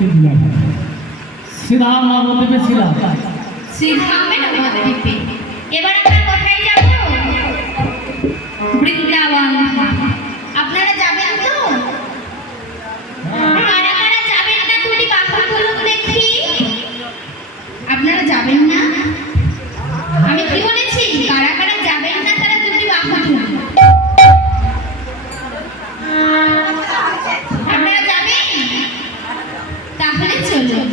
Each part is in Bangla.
के दिया सीधा नवद्वीपे ছিলাম सीधा में नवद्वीपे এবার আমরা কোথায় যাব বৃন্দাবন আপনারা যাবেন তো কারা কারা যাবেন না দুটি বাহু তুলুন দেখি আপনারা যাবেন না আমি কি বলেছি কারা কারা যাবেন না তারা দুটি বাহু তুলুন আপনারা যাবেন তাহলে চলুন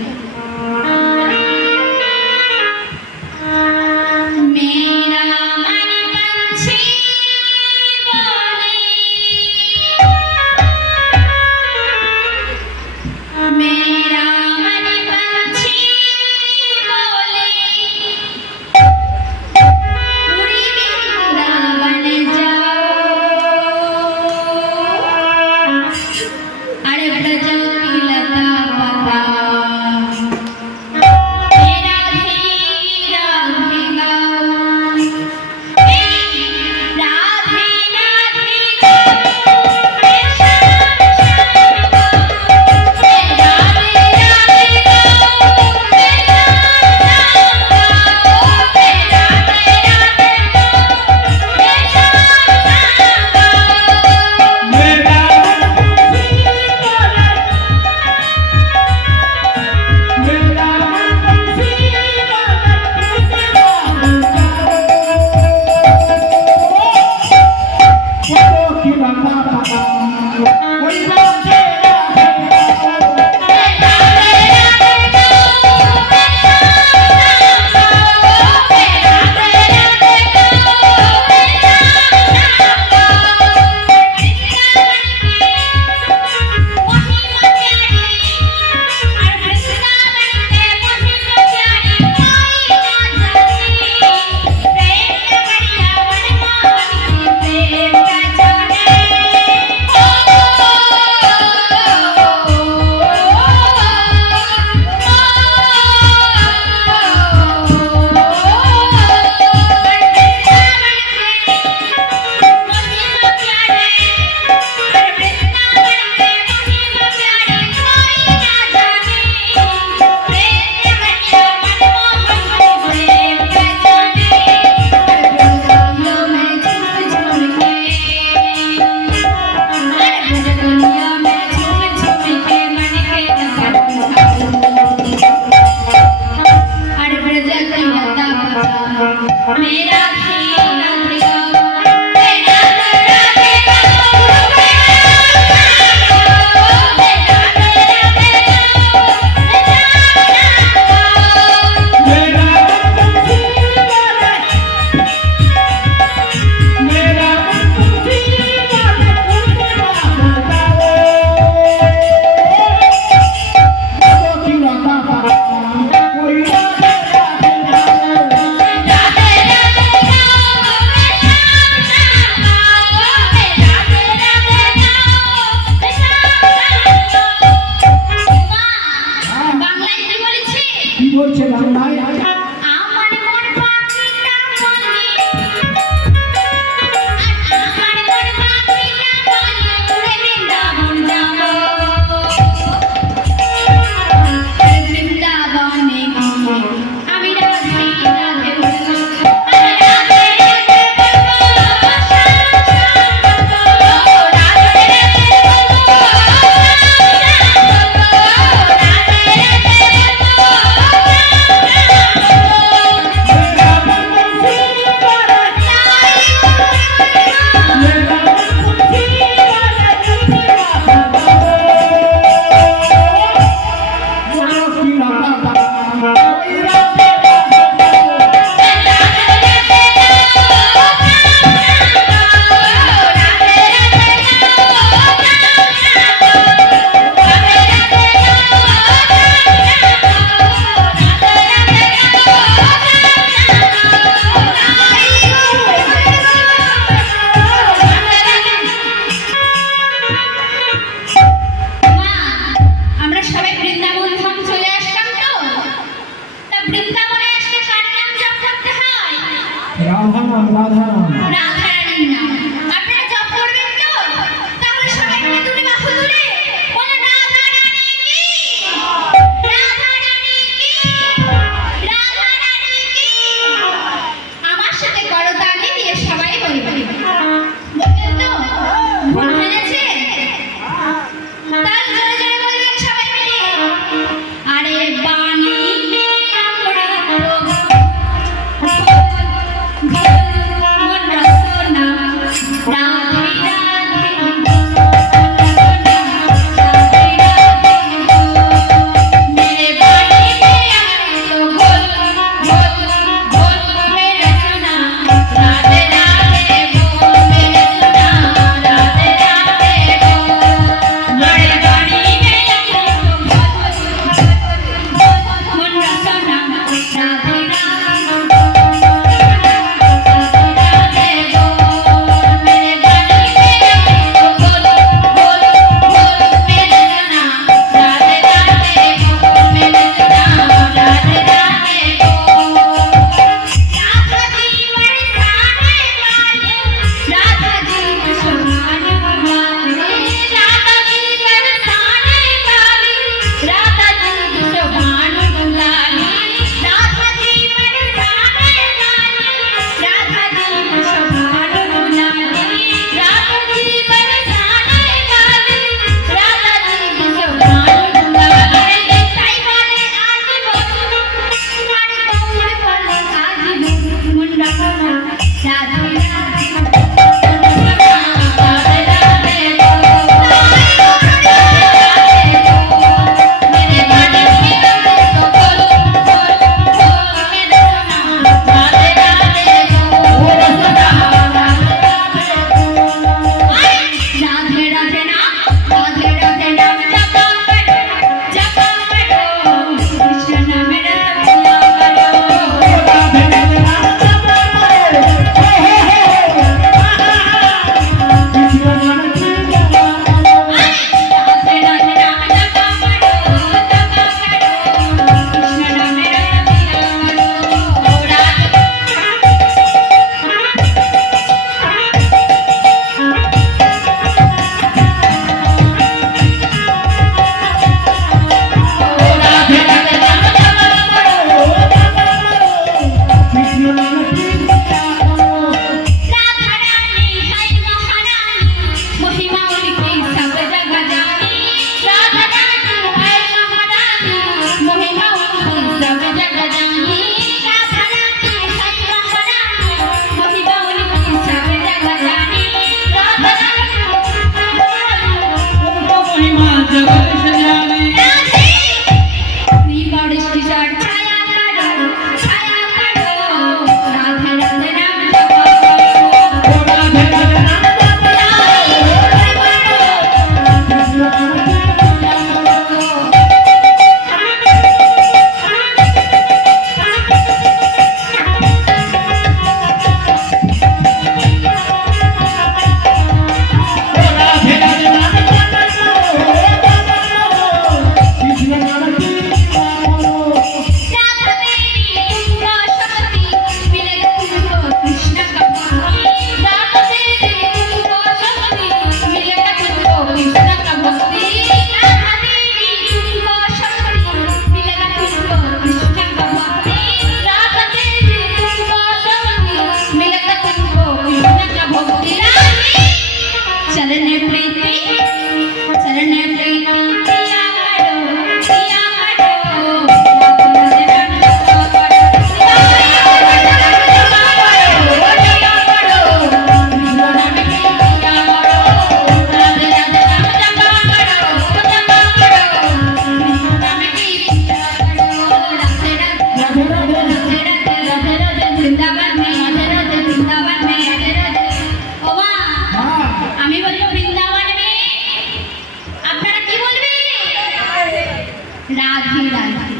রাধে রাধে।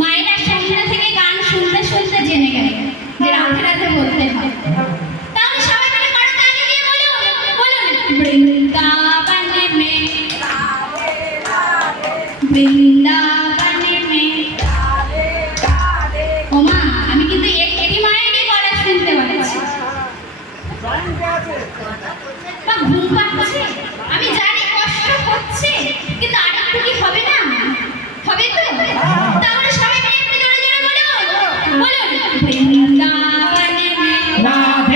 মায়েরা সন্ধ্যা থেকে গান শুনতে শুনতে জেনে গেল যে রাধে রাধে বলতে হয়। তাহলে সবাই মিলে করো তালি দিয়ে বলুন, বলুন বৃন্দাবনে মে বৃন্দাবনে মে। ওমা, আমি কিন্তু একটি মায়েরই গলা শুনতে পাচ্ছি। মা, ঘুম পাচ্ছে, আমি জানি কষ্ট হচ্ছে, কিন্তু আর একটু কি হবে না? হবে তো? তাহলে সবাই মিলে একটু জোরে জোরে বলুন, বলুন বৃন্দাবনে মে রাধে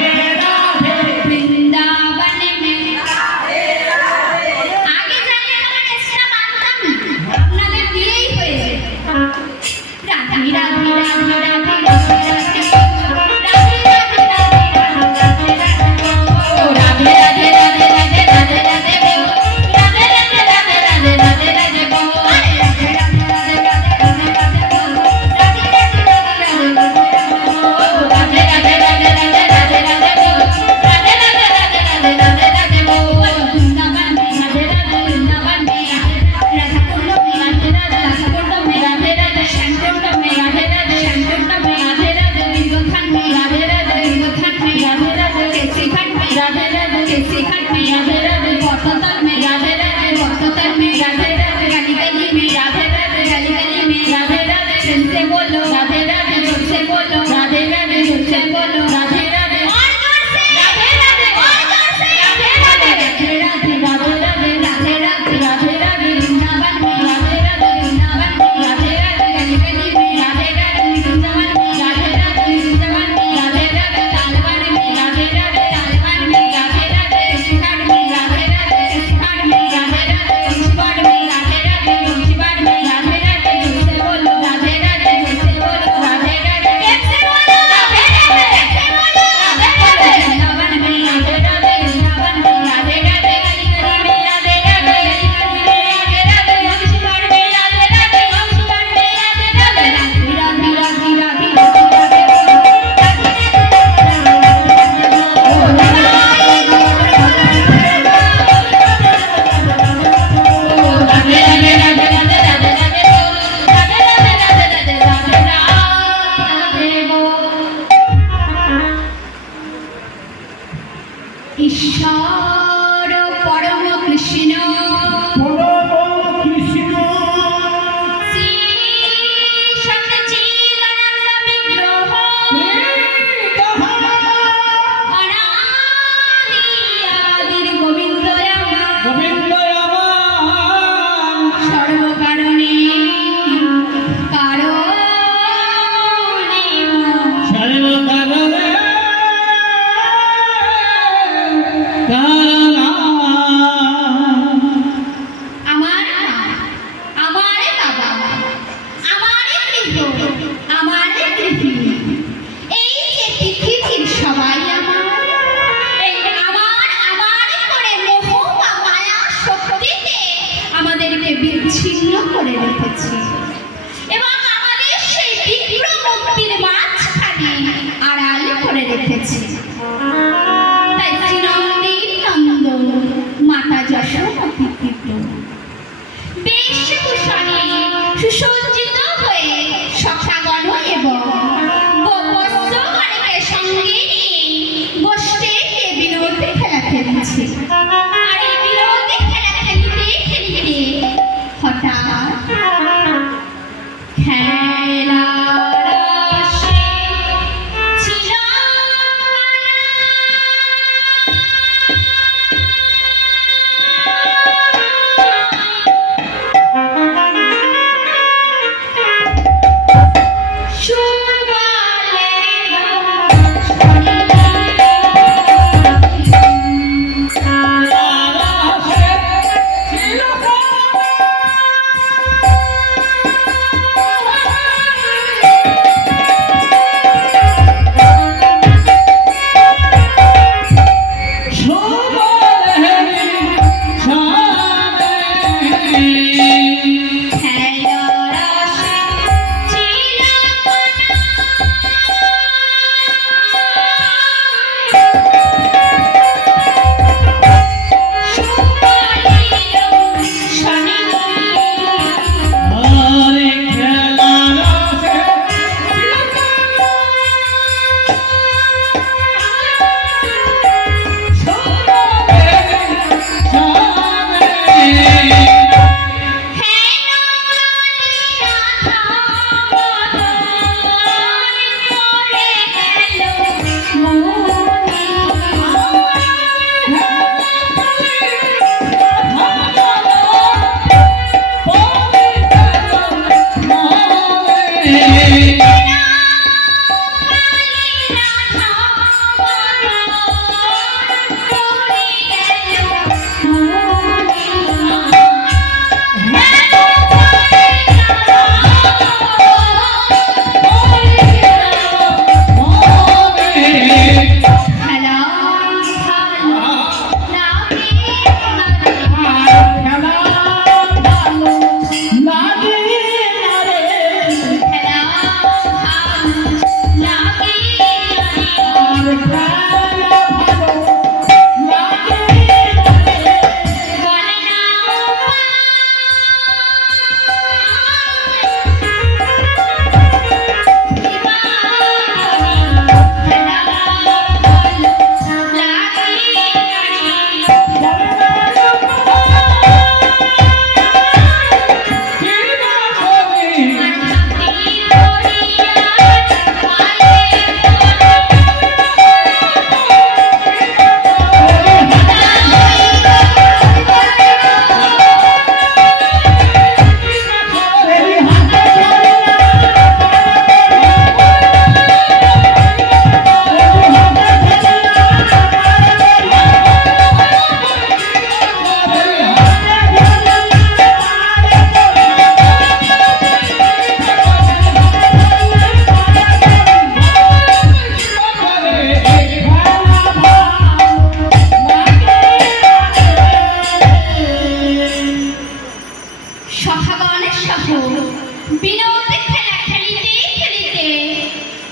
বিনোদ খেলা খেলিতে খেলিতে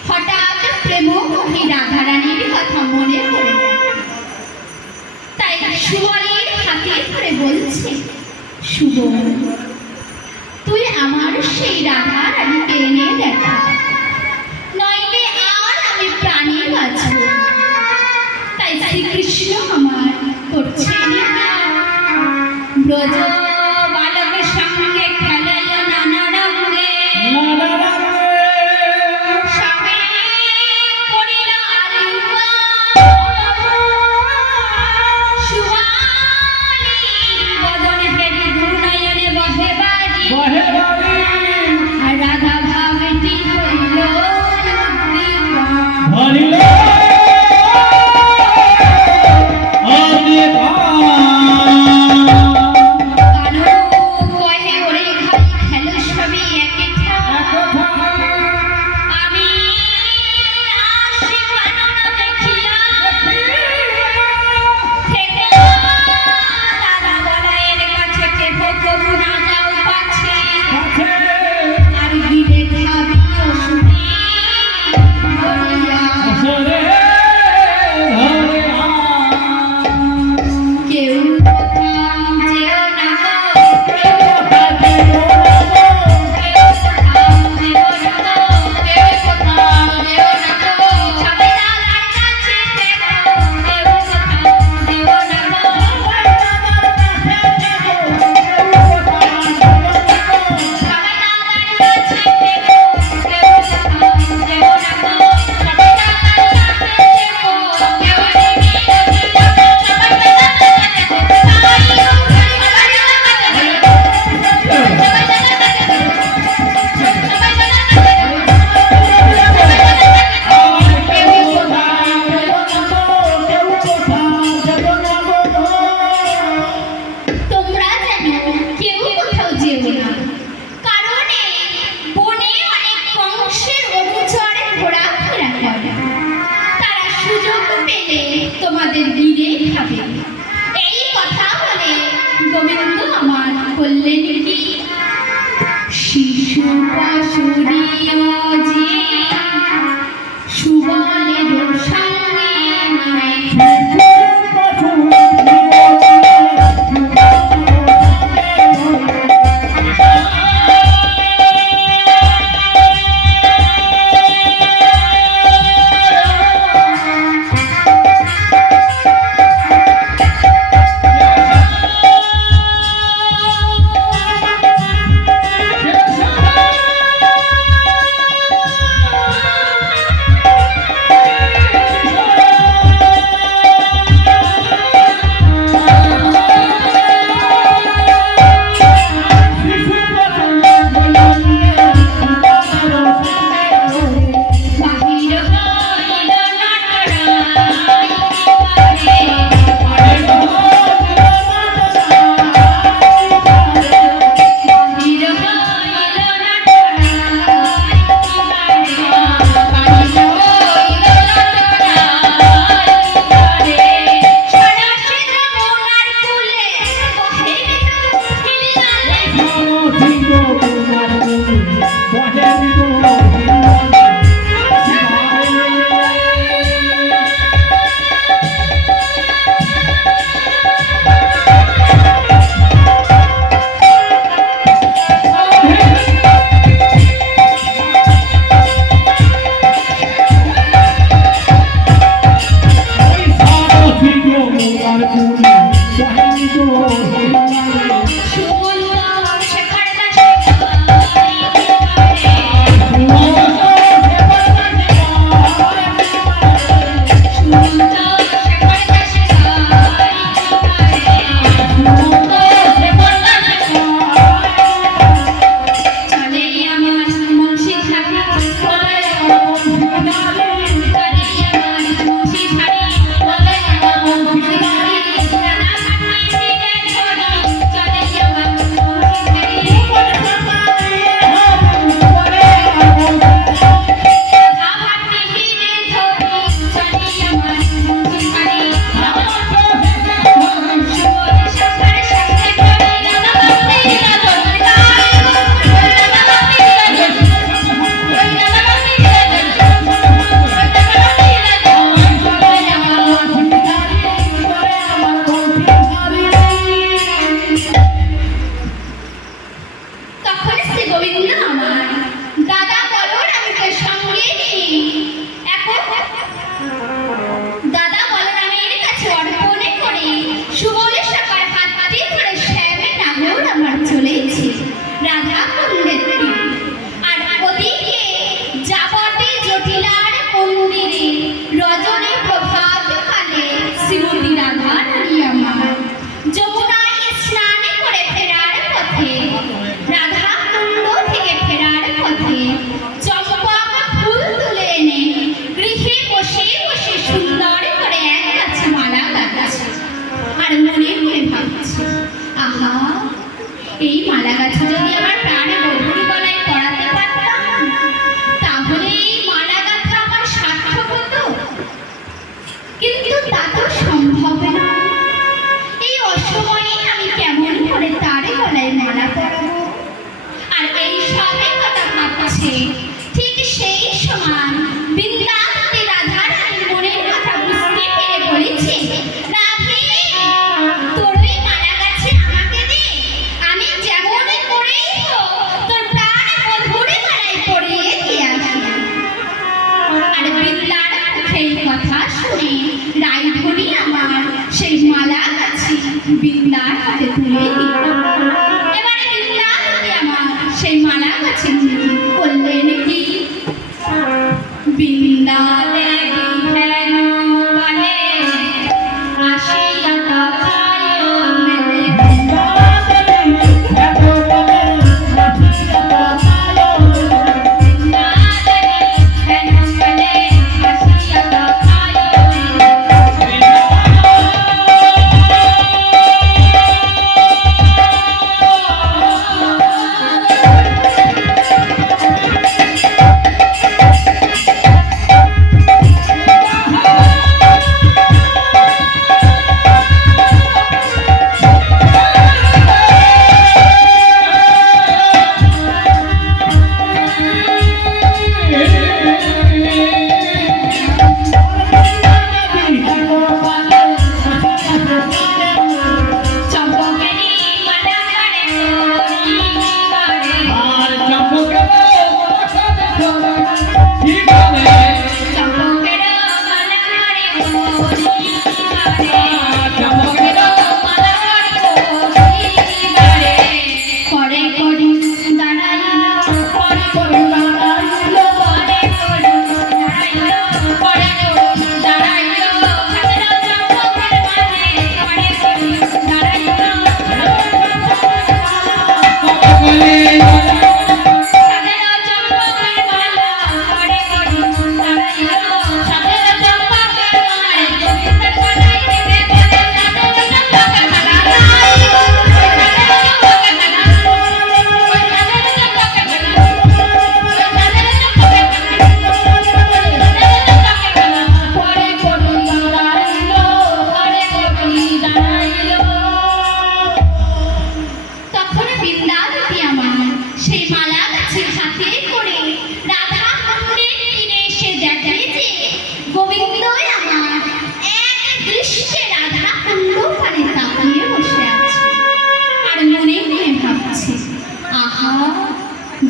হঠাৎ প্রেমমোহী রাধারানীর কথা মনে পড়ে গেল। তাই সুবলের হাতে ধরে বলছে, শুভ, তুই আমার সেই রাধারানীকে এনে দেখা, নইলে আর আমি প্রাণে বাঁচব। তাই শ্রীকৃষ্ণ আমার করছে ব্রজ বালকের সঙ্গে খেলাইয়া নানা রঙে সবে করিল সুহানির বদনে ফেরি দুনয়নে বহে বাড়ি আর রাধা ভাবটি হইল তোমাদের গিরে খাবে, এই কথা বলে গোবিন্দ আমার করলেন কি, শিশু পাশুরীয় যে সুবলের সঙ্গে গোবিন্দ আমার দাদা বলর আমি তোর সঙ্গে নেই দাদা বলর আমি এর কাছে অর্পণে করে সুবলে সকার হাতটি ধরে শ্যামে নাগর আমার চলেছে রাধা কুণ্ডের তীরে। আর ওদিকে যাবতে জটিলার মন্দিরে রজনী প্রভাত কালে শ্রীমতী রাধা রানী আমার যমুনায় স্নানে করে ফেরার পথে রাধা কুণ্ড থেকে ফেরার পথে চম্পা ফুল তুলে এনে গৃহে বসে বসে সুন্দর করে এক গাছে মালা গাচ্ছে আর মনে মনে ভাবছে আহা এই মালা গাছে যদি আমার প্রাণে বধূরি গলায় পরাতে পারতাম তাহলে এই মালা গাথা আমার সার্থক হতো, কিন্তু তা তো সম্ভব না। এই অসময়ে আমি কেমন করে তার গলায় মালা পরাবো? আর এই সবের কথা ভাবছে ঠিক সেই সময় বৃন্দাবতী রাধা রানীর মনের কথা বুঝতে পেরে বলেছে, রাধে তোর ওই মালা গাছে আমাকে দে, আমি যেমন করেই হোক তোর প্রাণ মধুরে মালায় পরিয়ে দিয়ে আসি। আর বৃন্দার মুখে এই কথা শুনে রাইধনী আমার সেই মালা গাছে বৃন্দার হাতে তুলে দিল। এবারে বৃন্দাবতী আমার সেই মালা গাছে করলেন কি, বৃন্দা দেবী হেন বলে আসিয়া তাকায় মেলে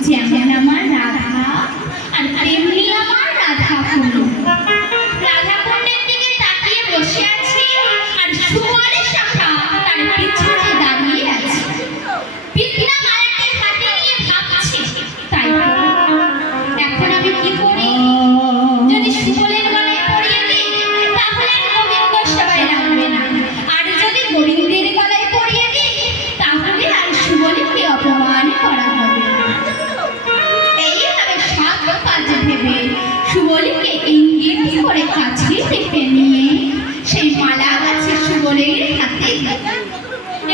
যেমন আমার রাধা আর তেমনি আমার রাধা কুণ্ড। রাধা কুণ্ডের দিকে তাকিয়ে বসে আছে আর সুবলের শাখা তার পিছনে দাঁড়িয়ে আছে। বিদ্যা মালাটি হাতে নিয়ে ভাবছে, তাই তো, এখন আমি কি করি? যদি সুবলের গলায় পরিয়ে দিই তাহলে গোবিন্দ সবাই রাখবে না, আর যদি গোবিন্দের গলায় পরিয়ে দিই তাহলে আর সুবলকে অপমান করা হবে। এইভাবে সাত কাজ ভেবে সুবলকে ইঙ্গিত করে কাছে ডেকে নিয়ে সেই মালা গাছে সুবলের হাতে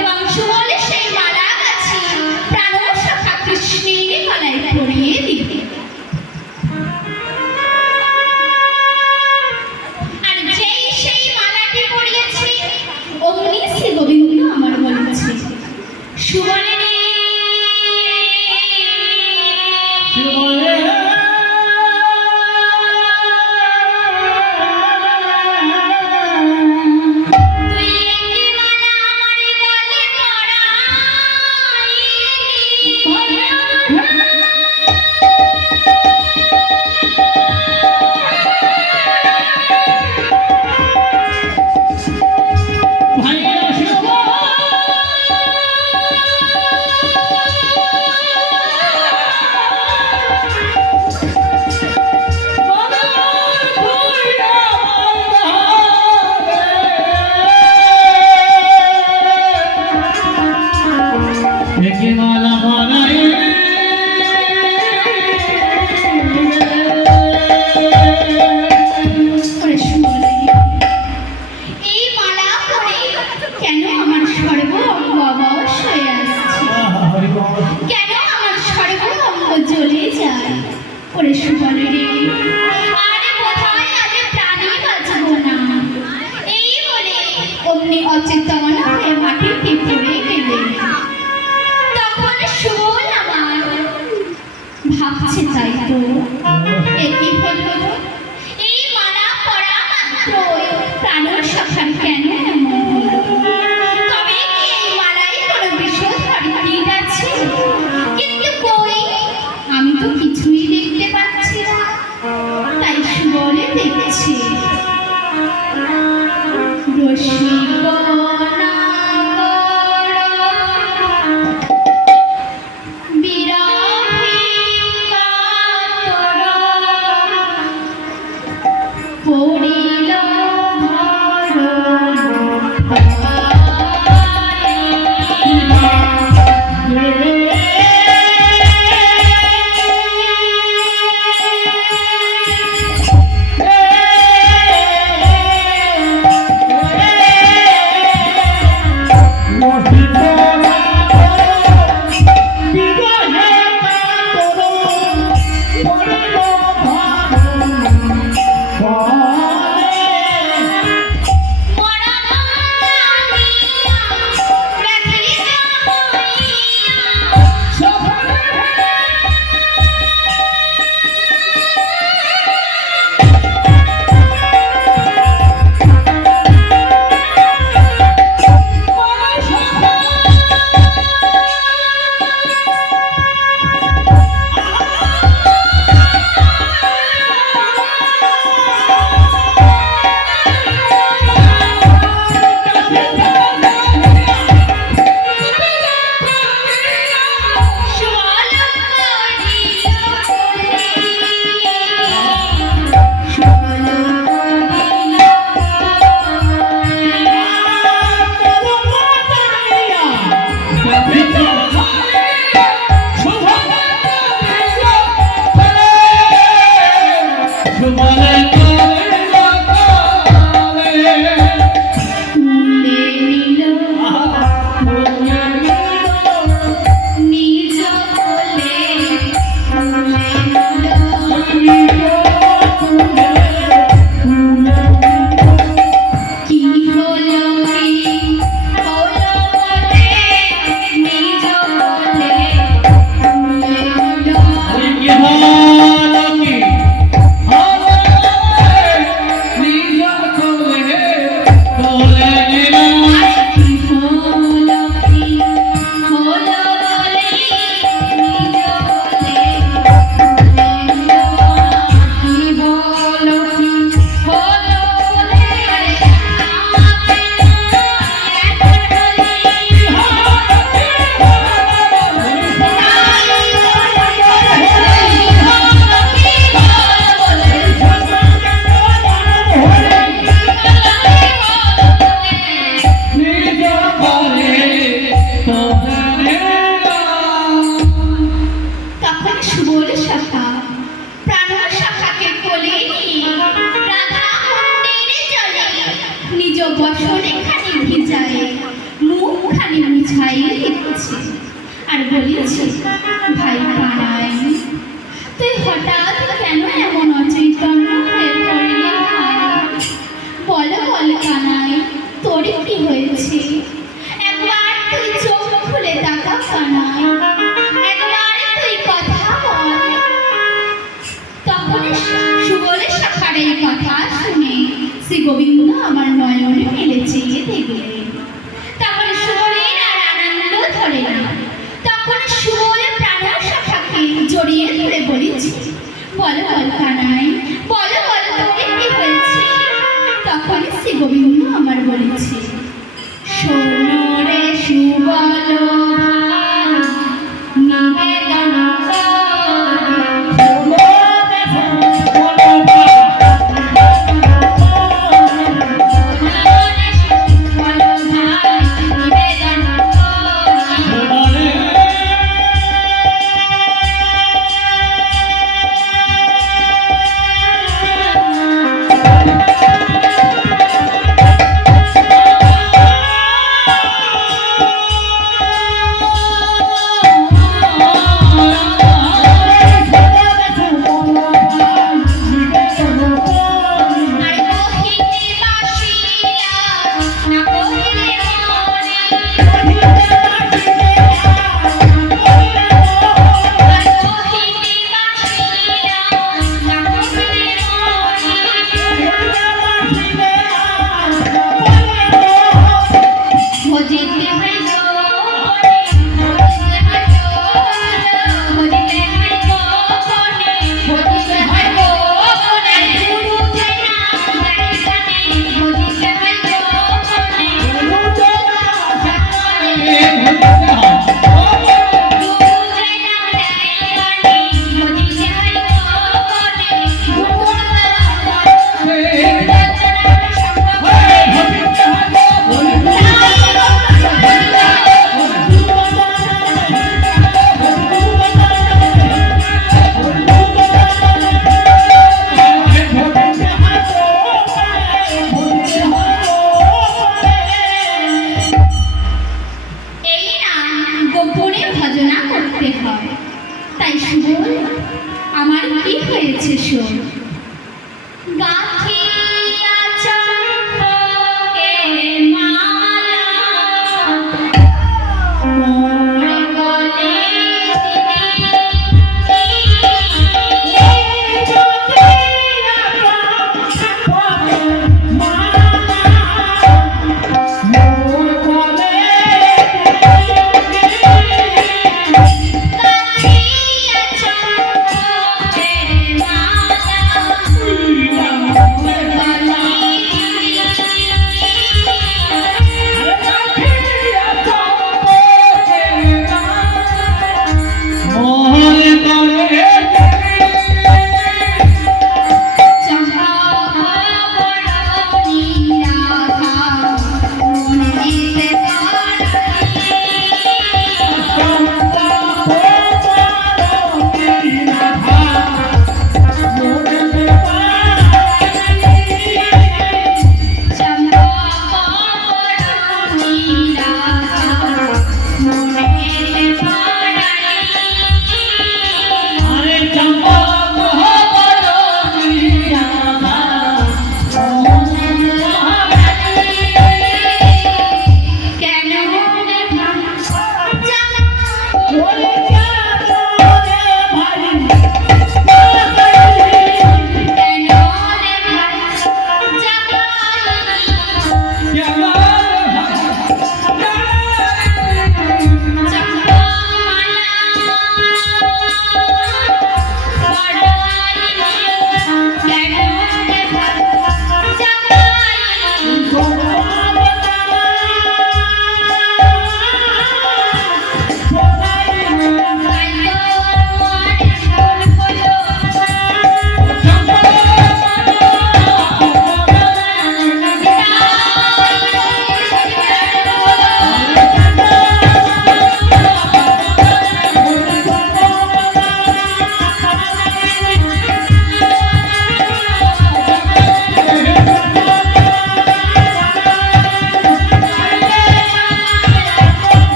এবং সুবলের সেই মালা গাছে প্রাণসখা কৃষ্ণের গলায় পরিয়ে দিবে। আর যেই সেই মালাটি পরিয়েছে অমনি শ্রী গোবিন্দ আমার বলেছে, সুবলের যায় ওরে সুবল রে, আরে বোধহয় আগে প্রাণী বাঁচবো না। এই বলে অমনি অচেতন হয়ে মাটিতে পড়ে গেলেন। তখন সুবল আমার ভাবছে, তাই তো একই হলো, এই মানা পড়া মাত্রই প্রাণের সখার কেন এমন হলো? তবে কি এই মালাই কোনো বিশদ হরিণীর আছে? কিন্তু কই, আমি তো কিছুই দেখতে পাচ্ছি না। তাই সুবলে দেখছি আর বলেছি, ভাই কানাই, তুই হঠাৎ কেন এমন অচৈতন্য হয়ে পড়লি ভাই? বল বল কানাই, তোর কি হয়েছে? একবার তুই চোখ খুলে তাকা কানাই, একবার তুই কথা বল। তখন সুবলের শাখার এই কথা শুনে শ্রী গোবিন্দ আমার নয়নে মেলে চেয়ে দেখলেন। তখন সুবলের আর আনন্দ ধরে না। তখন সুবল প্রাণের শাখাকে জড়িয়ে ধরে বলেছি, বল বল কানাই, বল বল তোর কি হয়েছে? তখন শ্রী গোবিন্দ আমার বলেছে, শোনো রে সুবল নিবেদন বল আমার কি হয়েছে শোন। গাঁথিয়া চম্পকের মালা মোর গলে গাঁথিয়া চম্পকের মালা মোর গলে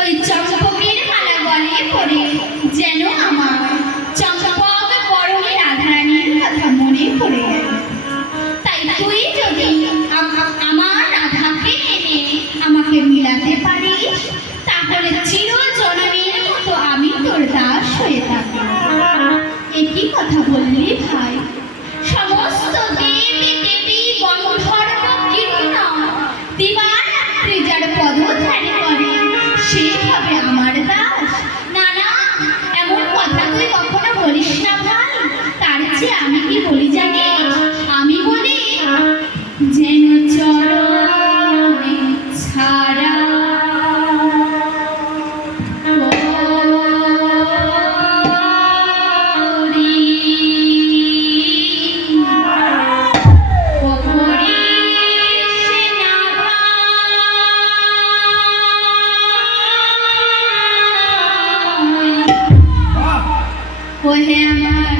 ওই চম্পকের মালা গলে পড়ে যেন আমার চম্পক বরণে রাধারানীর কথা মনে পড়ে গেল। তাই তুই যদি আমার রাধাকে এনে আমাকে মিলাতে পারিস তাহলে চিরজনমের মতো আমি তোর দাস হয়ে থাকবো। একই কথা বললি ভাই, সমস্ত দেবী দেবী গন্ধর্ব কীর্তন দিবারাত্রি যার পদধ্যান করে সে হবে আমার দাস। না না, এমন কথা তুই কখনো বলিস না ভাই। তার চেয়ে আমি কি বলি জানিস? আমি বলি যেন চরণে ছাড়া ওহে আমার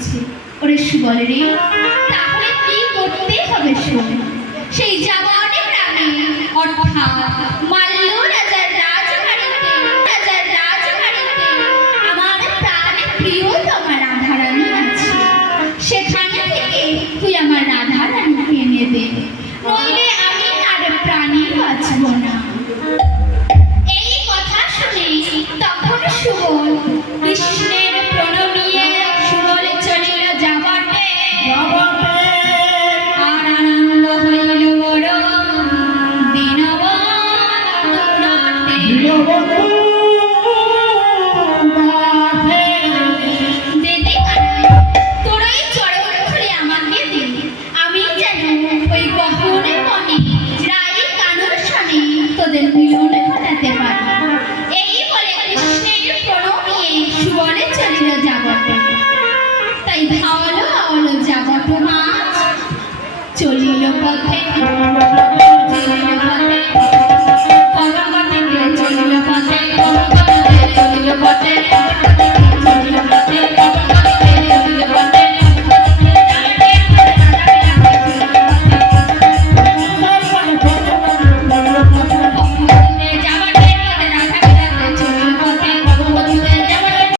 হয়েছে। ওরে সুবল রে, তাহলে কি করতে হবে শোন। সেই যাওয়ারে গ্রামে অর্থাৎ মাল্য রাজার রাজবাড়িতে আমার প্রাণে প্রিয় তোমার রাধারানী আছে। সেখানে থেকে তুই আমার রাধারানীকে এনে দে, নইলে আমি আর প্রাণী বাঁচব না। এই কথা শুনে তখন সুবল কৃষ্ণের প্রণমিয়ে সুবল চলিল যাবাতে। আর আনন্দ হইল বড় দীনবন্ধুনাথে। দে দে কানাই, তোর ওই চরণ খুলে আমাকে দে, আমি যেন ওই গহনে মনে রাই কানুর শনে তোদের মিলন ঘটাতে পারি। এই বলে কৃষ্ণের প্রণমিয়ে সুবলে চলিল যাবতে। তাই ধাওলো আওলো যাবত মাছ চলিল পথে।